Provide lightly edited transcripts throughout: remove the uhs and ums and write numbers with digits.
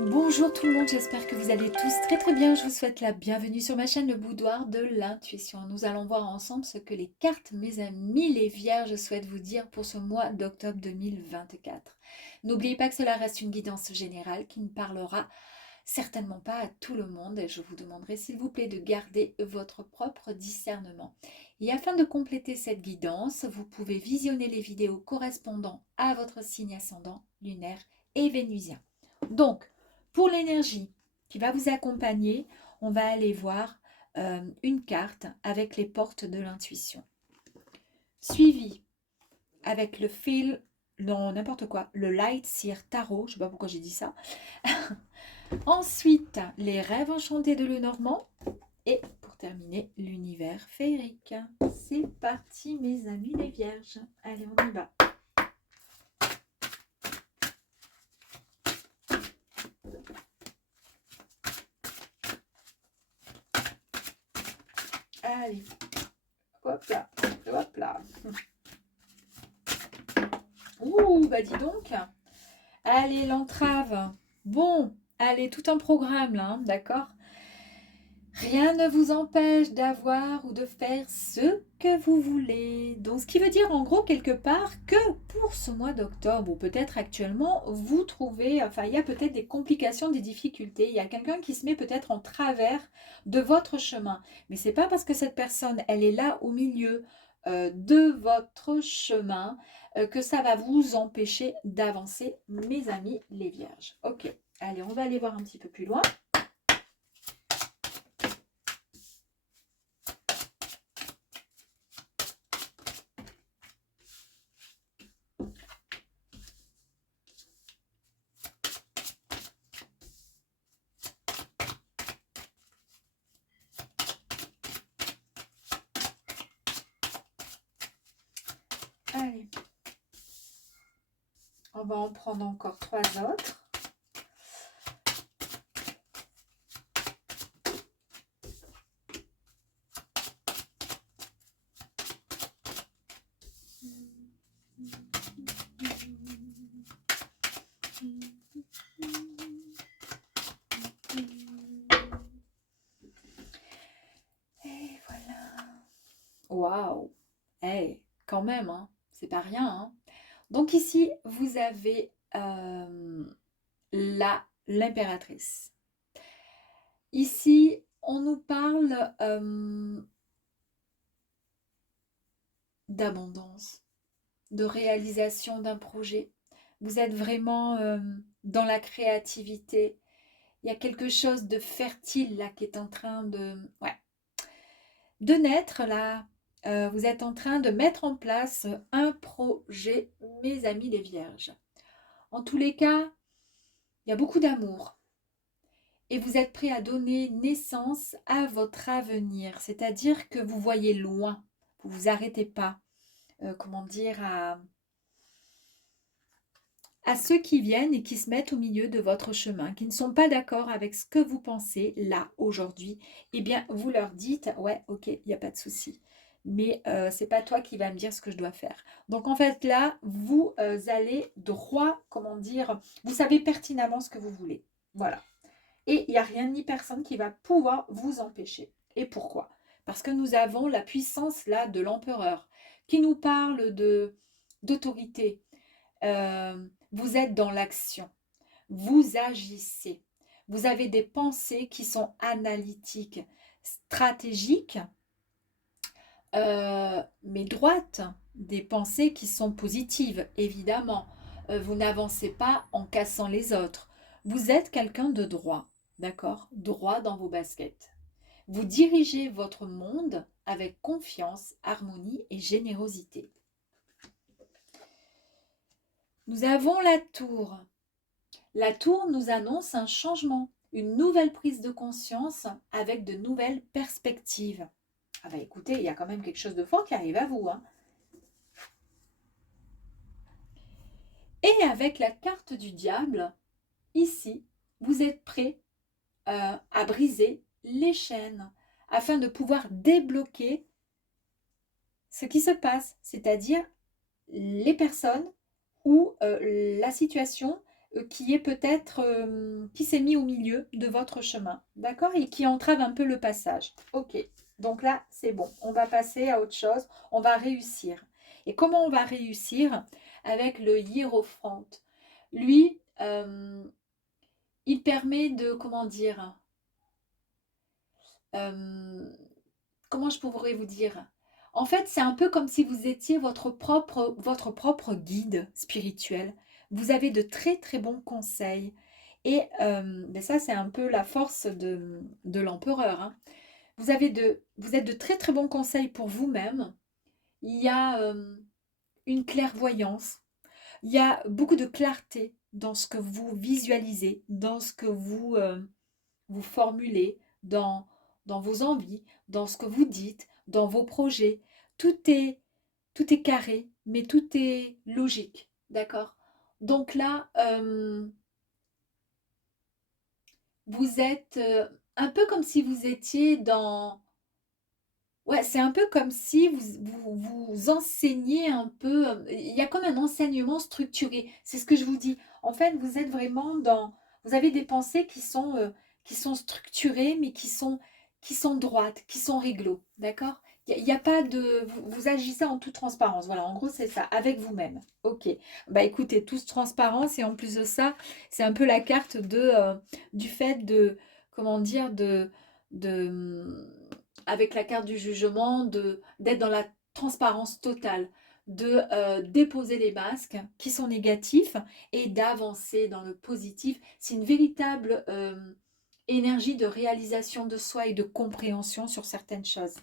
Bonjour tout le monde, j'espère que vous allez tous très très bien. Je vous souhaite la bienvenue sur ma chaîne Le Boudoir de l'Intuition. Nous allons voir ensemble ce que les cartes, mes amis, les vierges, souhaitent vous dire pour ce mois d'octobre 2024. N'oubliez pas que cela reste une guidance générale qui ne parlera certainement pas à tout le monde et je vous demanderai s'il vous plaît de garder votre propre discernement. Et afin de compléter cette guidance, vous pouvez visionner les vidéos correspondant à votre signe ascendant, lunaire et vénusien. Donc, pour l'énergie qui va vous accompagner, on va aller voir une carte avec les portes de l'intuition. Suivi avec le fil, non, n'importe quoi, le Light Seer Tarot, je ne sais pas pourquoi j'ai dit ça. Ensuite, les rêves enchantés de Lenormand. Et pour terminer, l'univers féerique. C'est parti, mes amis les vierges. Allez, on y va. Allez, hop là, hop là. Ouh, bah dis donc. Allez, l'entrave. Bon, allez, tout un programme là, hein, d'accord? Rien ne vous empêche d'avoir ou de faire ce que vous voulez. Donc, ce qui veut dire en gros quelque part que pour ce mois d'octobre, ou peut-être actuellement, vous trouvez, enfin, il y a peut-être des complications, des difficultés. Il y a quelqu'un qui se met peut-être en travers de votre chemin. Mais c'est pas parce que cette personne, elle est là au milieu de votre chemin que ça va vous empêcher d'avancer, mes amis les vierges. Ok, allez, on va aller voir un petit peu plus loin. Allez, on va en prendre encore 3 autres. Et voilà. Waouh! Hey, quand même, hein, c'est pas rien, hein. Donc ici, vous avez l'impératrice. Ici, on nous parle d'abondance, de réalisation d'un projet. Vous êtes vraiment dans la créativité. Il y a quelque chose de fertile là qui est en train ouais, de naître là. Vous êtes en train de mettre en place un projet, mes amis les vierges. En tous les cas, il y a beaucoup d'amour et vous êtes prêts à donner naissance à votre avenir, c'est-à-dire que vous voyez loin, vous ne vous arrêtez pas, comment dire, à ceux qui viennent et qui se mettent au milieu de votre chemin, qui ne sont pas d'accord avec ce que vous pensez là, aujourd'hui, eh bien, vous leur dites, ouais, ok, il n'y a pas de souci. Mais c'est pas toi qui vas me dire ce que je dois faire. Donc en fait là, vous allez droit, comment dire, vous savez pertinemment ce que vous voulez. Voilà. Et il n'y a rien ni personne qui va pouvoir vous empêcher. Et pourquoi? Parce que nous avons la puissance là de l'empereur qui nous parle de d'autorité. Vous êtes dans l'action, vous agissez, vous avez des pensées qui sont analytiques, stratégiques, mais droites, des pensées qui sont positives, évidemment. Vous n'avancez pas en cassant les autres. Vous êtes quelqu'un de droit, d'accord? Droit dans vos baskets. Vous dirigez votre monde avec confiance, harmonie et générosité. Nous avons la tour. La tour nous annonce un changement, une nouvelle prise de conscience avec de nouvelles perspectives. Ah bah écoutez, il y a quand même quelque chose de fort qui arrive à vous, hein. Et avec la carte du diable, ici, vous êtes prêt à briser les chaînes afin de pouvoir débloquer ce qui se passe, c'est-à-dire les personnes ou la situation qui est peut-être, qui s'est mis au milieu de votre chemin, d'accord? Et qui entrave un peu le passage. Ok, donc là, c'est bon. On va passer à autre chose. On va réussir. Et comment on va réussir? Avec le hiérophante. Lui, il permet de, comment dire, euh, comment je pourrais vous dire? En fait, c'est un peu comme si vous étiez votre propre guide spirituel. Vous avez de très très bons conseils. Et ben ça, c'est un peu la force de l'empereur, hein. Vous êtes de très très bons conseils pour vous-même. Il y a une clairvoyance. Il y a beaucoup de clarté dans ce que vous visualisez, dans ce que vous formulez, dans vos envies, dans ce que vous dites, dans vos projets. Tout est, tout est carré, mais tout est logique. D'accord? Donc là, vous êtes un peu comme si vous étiez dans... Ouais, c'est un peu comme si vous enseignez un peu. Il y a comme un enseignement structuré. C'est ce que je vous dis. En fait, vous êtes vraiment dans. Vous avez des pensées qui sont structurées, mais qui sont droites, qui sont réglo. D'accord? Il y a pas de. Vous agissez en toute transparence. Voilà, en gros, c'est ça, avec vous-même. Ok. Bah écoutez, tous transparence, et en plus de ça, c'est un peu la carte du fait de. Comment dire? De avec la carte du jugement, d'être dans la transparence totale, de déposer les masques qui sont négatifs et d'avancer dans le positif. C'est une véritable énergie de réalisation de soi et de compréhension sur certaines choses.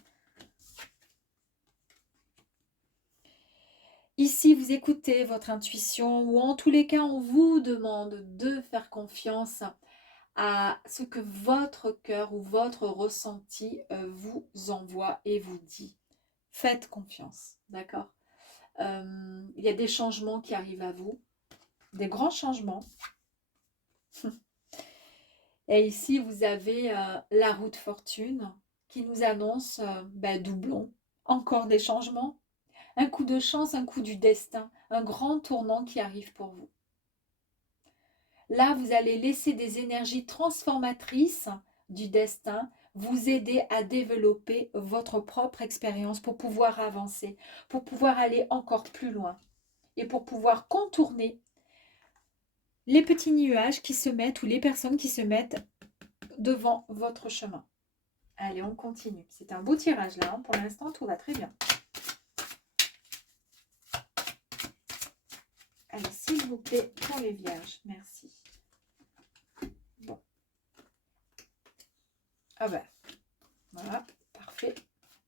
Ici, vous écoutez votre intuition ou en tous les cas, on vous demande de faire confiance à ce que votre cœur ou votre ressenti vous envoie et vous dit. Faites confiance, d'accord? Il y a des changements qui arrivent à vous, des grands changements. Et ici, vous avez la roue de fortune qui nous annonce doublon, encore des changements, un coup de chance, un coup du destin, un grand tournant qui arrive pour vous. Là, vous allez laisser des énergies transformatrices du destin vous aider à développer votre propre expérience pour pouvoir avancer, pour pouvoir aller encore plus loin et pour pouvoir contourner les petits nuages qui se mettent ou les personnes qui se mettent devant votre chemin. Allez, on continue. C'est un beau tirage là, hein. Pour l'instant, tout va très bien. Allez, s'il vous plaît, pour les vierges. Merci. Bon. Ah ben, voilà. Parfait.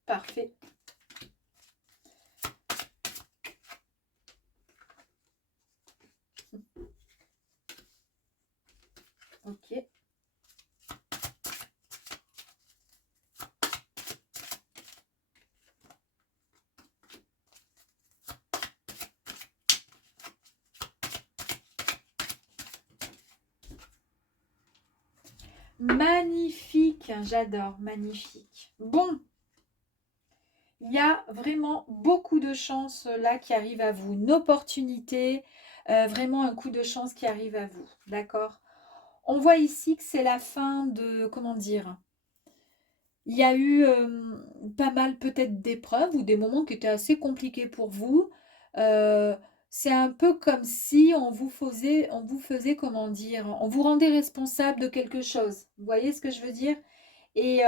Parfait. Ok. Magnifique, j'adore, magnifique. Bon, il y a vraiment beaucoup de chance là qui arrive à vous, une opportunité, vraiment un coup de chance qui arrive à vous, d'accord? On voit ici que c'est la fin de, comment dire, il y a eu pas mal peut-être d'épreuves ou des moments qui étaient assez compliqués pour vous. Euh, c'est un peu comme si on vous faisait, comment dire, on vous rendait responsable de quelque chose. Vous voyez ce que je veux dire? Et,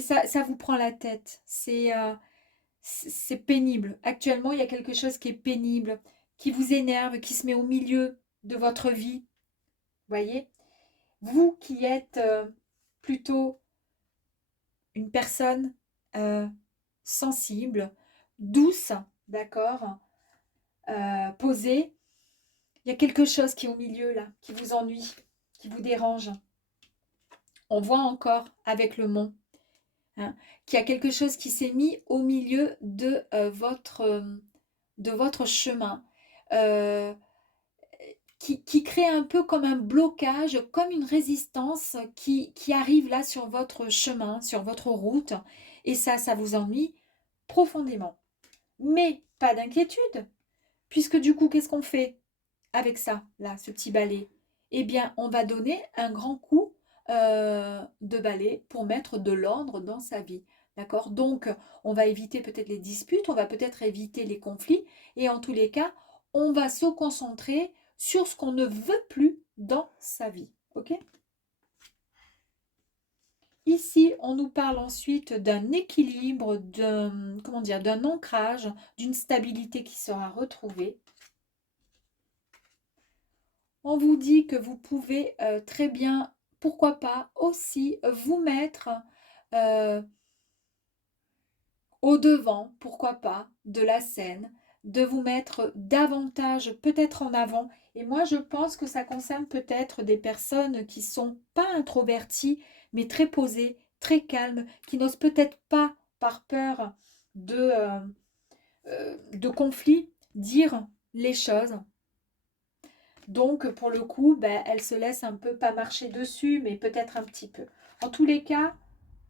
ça vous prend la tête. C'est pénible. Actuellement, il y a quelque chose qui est pénible, qui vous énerve, qui se met au milieu de votre vie. Vous voyez? Vous qui êtes plutôt une personne euh, sensible, douce, d'accord, posée, il y a quelque chose qui est au milieu là, qui vous ennuie, qui vous dérange. On voit encore avec le mont, hein, qu'il y a quelque chose qui s'est mis au milieu de votre chemin, euh, qui crée un peu comme un blocage, comme une résistance qui arrive là sur votre chemin, sur votre route, et ça vous ennuie profondément. Mais pas d'inquiétude, puisque du coup, qu'est-ce qu'on fait? avec ça, là, ce petit balai? Eh bien, on va donner un grand coup de balai pour mettre de l'ordre dans sa vie. D'accord? Donc, on va éviter peut-être les disputes, on va peut-être éviter les conflits, et en tous les cas, on va se concentrer sur ce qu'on ne veut plus dans sa vie. Ok? Ici, on nous parle ensuite d'un équilibre, d'un, comment dire, d'un ancrage, d'une stabilité qui sera retrouvée. On vous dit que vous pouvez très bien, pourquoi pas, aussi vous mettre euh, au devant, pourquoi pas, de la scène, de vous mettre davantage peut-être en avant. Et moi, je pense que ça concerne peut-être des personnes qui sont pas introverties, mais très posées, très calmes, qui n'osent peut-être pas, par peur de conflit, dire les choses. Donc, pour le coup, ben, elle se laisse un peu, pas marcher dessus, mais peut-être un petit peu. En tous les cas,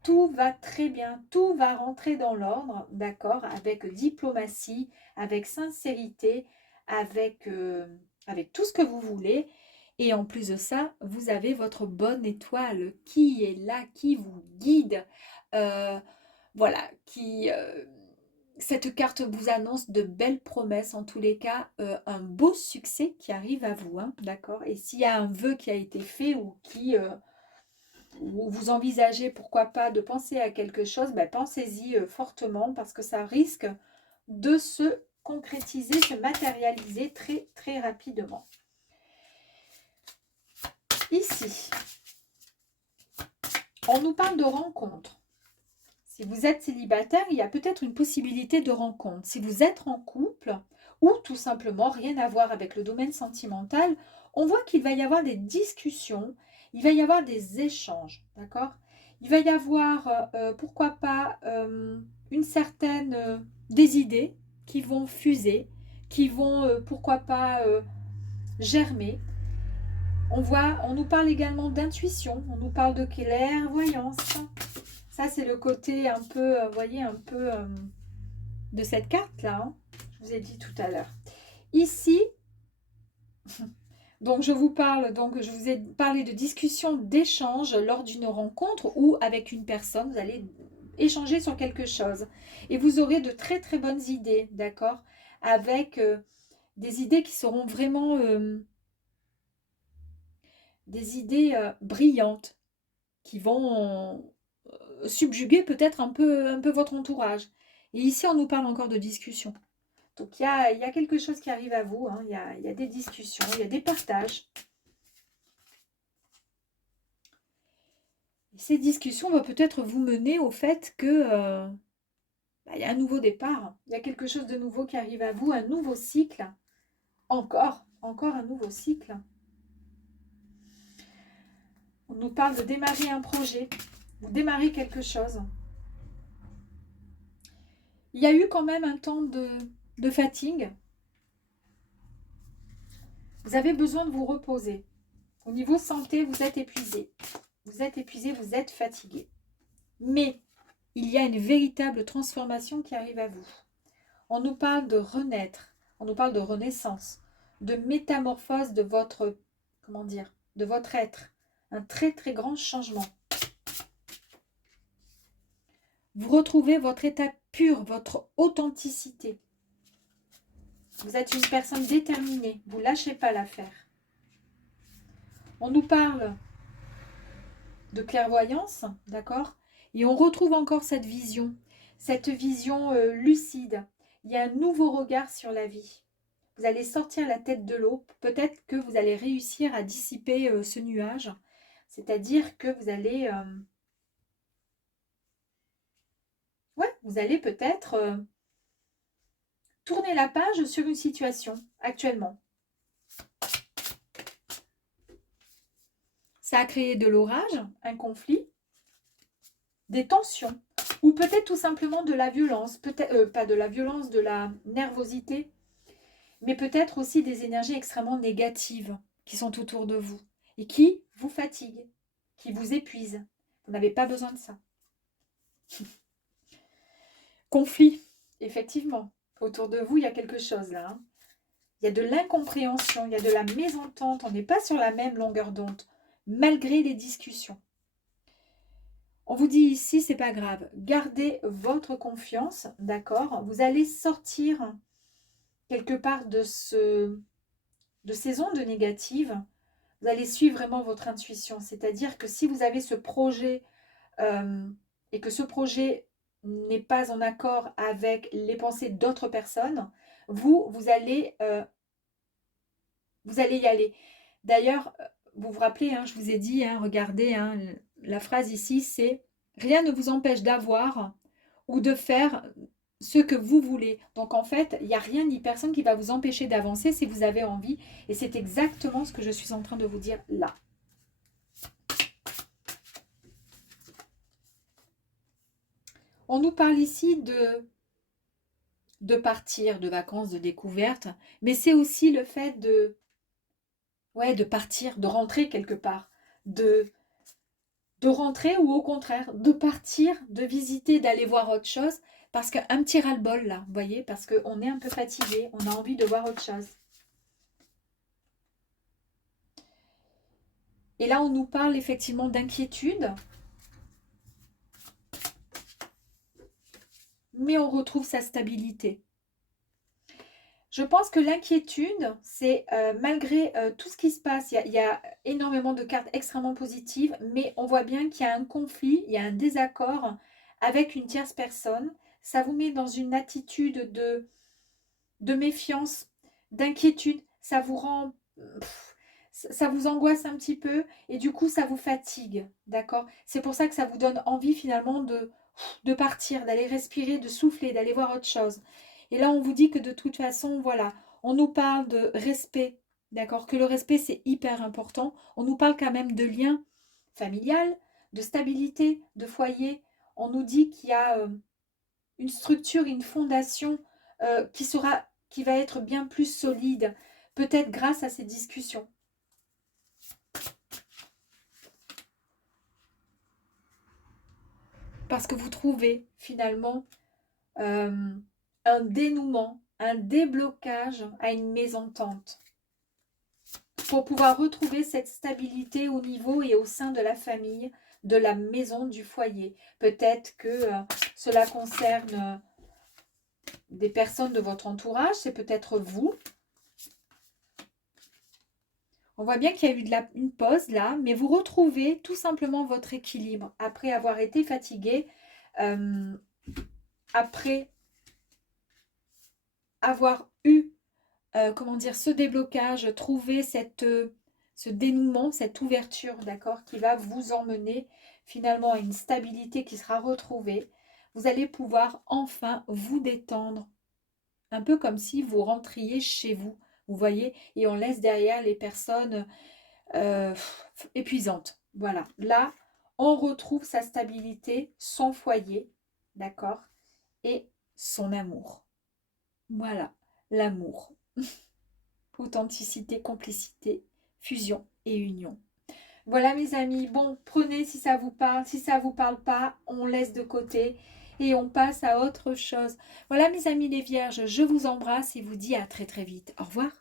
tout va très bien, tout va rentrer dans l'ordre, d'accord, avec diplomatie, avec sincérité, avec tout ce que vous voulez. Et en plus de ça, vous avez votre bonne étoile qui est là, qui vous guide. Euh, voilà, cette carte vous annonce de belles promesses, en tous les cas, un beau succès qui arrive à vous, hein, d'accord? Et s'il y a un vœu qui a été fait ou vous envisagez, pourquoi pas, de penser à quelque chose, ben, pensez-y fortement parce que ça risque de se concrétiser, se matérialiser très, très rapidement. Ici, on nous parle de rencontres. Si vous êtes célibataire, il y a peut-être une possibilité de rencontre. Si vous êtes en couple, ou tout simplement rien à voir avec le domaine sentimental, on voit qu'il va y avoir des discussions, il va y avoir des échanges, d'accord? Il va y avoir, pourquoi pas, une certaine, des idées qui vont fuser, qui vont, pourquoi pas, germer. On nous parle également d'intuition, on nous parle de clairvoyance. Ça, c'est le côté un peu, vous voyez, un peu de cette carte-là, hein, je vous ai dit tout à l'heure. Ici, donc je vous ai parlé de discussion, d'échange lors d'une rencontre ou avec une personne, vous allez échanger sur quelque chose. Et vous aurez de très très bonnes idées, d'accord? Avec des idées qui seront vraiment des idées brillantes, qui vont subjuguer peut-être un peu votre entourage. Et ici, on nous parle encore de discussion. Donc, il y a quelque chose qui arrive à vous. Hein. Il y a des discussions, il y a des partages. Et ces discussions vont peut-être vous mener au fait que il y a un nouveau départ. Il y a quelque chose de nouveau qui arrive à vous, un nouveau cycle. Encore un nouveau cycle. On nous parle de démarrer un projet, ou démarrer quelque chose. Il y a eu quand même un temps de fatigue. Vous avez besoin de vous reposer. Au niveau santé, vous êtes épuisé. Vous êtes épuisé, vous êtes fatigué. Mais il y a une véritable transformation qui arrive à vous. On nous parle de renaître, on nous parle de renaissance, de métamorphose de votre, comment dire, de votre être. Un très très grand changement. Vous retrouvez votre état pur, votre authenticité. Vous êtes une personne déterminée, vous ne lâchez pas l'affaire. On nous parle de clairvoyance, d'accord? Et on retrouve encore cette vision lucide. Il y a un nouveau regard sur la vie. Vous allez sortir la tête de l'eau. Peut-être que vous allez réussir à dissiper ce nuage. C'est-à-dire que vous allez peut-être tourner la page sur une situation actuellement. Ça a créé de l'orage, un conflit, des tensions, ou peut-être tout simplement de la violence, peut-être pas de la violence, de la nervosité, mais peut-être aussi des énergies extrêmement négatives qui sont autour de vous et qui vous fatiguent, qui vous épuisent. Vous n'avez pas besoin de ça. Conflit, effectivement. Autour de vous, il y a quelque chose là. Hein. Il y a de l'incompréhension, il y a de la mésentente. On n'est pas sur la même longueur d'onde, malgré les discussions. On vous dit ici, c'est pas grave. Gardez votre confiance, d'accord? Vous allez sortir quelque part de ces ondes négatives. Vous allez suivre vraiment votre intuition. C'est-à-dire que si vous avez ce projet et que ce projet n'est pas en accord avec les pensées d'autres personnes, vous allez y aller. D'ailleurs, vous vous rappelez, hein, je vous ai dit, hein, regardez, hein, la phrase ici, c'est « Rien ne vous empêche d'avoir ou de faire ce que vous voulez ». Donc en fait, il n'y a rien ni personne qui va vous empêcher d'avancer si vous avez envie. Et c'est exactement ce que je suis en train de vous dire là. On nous parle ici de partir, de vacances, de découverte, mais c'est aussi le fait de partir, de rentrer quelque part, de rentrer ou au contraire, de partir, de visiter, d'aller voir autre chose, parce qu'un petit ras-le-bol là, vous voyez, parce qu'on est un peu fatigué, on a envie de voir autre chose. Et là, on nous parle effectivement d'inquiétude, mais on retrouve sa stabilité. Je pense que l'inquiétude, c'est malgré tout ce qui se passe, il y a énormément de cartes extrêmement positives, mais on voit bien qu'il y a un conflit, il y a un désaccord avec une tierce personne. Ça vous met dans une attitude de méfiance, d'inquiétude. Ça vous rend... ça vous angoisse un petit peu et du coup, ça vous fatigue, d'accord? C'est pour ça que ça vous donne envie finalement de partir, d'aller respirer, de souffler, d'aller voir autre chose. Et là, on vous dit que de toute façon, voilà, on nous parle de respect, d'accord? Que le respect, c'est hyper important. On nous parle quand même de lien familial, de stabilité, de foyer. On nous dit qu'il y a une structure, une fondation qui va être bien plus solide, peut-être grâce à ces discussions. Parce que vous trouvez finalement un dénouement, un déblocage à une mésentente pour pouvoir retrouver cette stabilité au niveau et au sein de la famille, de la maison, du foyer. Peut-être que cela concerne des personnes de votre entourage, c'est peut-être vous. On voit bien qu'il y a eu une pause là, mais vous retrouvez tout simplement votre équilibre après avoir été fatigué, après avoir eu, comment dire, ce déblocage, trouver ce dénouement, cette ouverture, d'accord, qui va vous emmener finalement à une stabilité qui sera retrouvée. Vous allez pouvoir enfin vous détendre, un peu comme si vous rentriez chez vous, vous voyez, et on laisse derrière les personnes épuisantes. Voilà, là, on retrouve sa stabilité, son foyer, d'accord, et son amour. Voilà, l'amour. Authenticité, complicité, fusion et union. Voilà mes amis, bon, prenez si ça vous parle, si ça ne vous parle pas, on laisse de côté et on passe à autre chose. Voilà mes amis les vierges, je vous embrasse et vous dis à très très vite. Au revoir.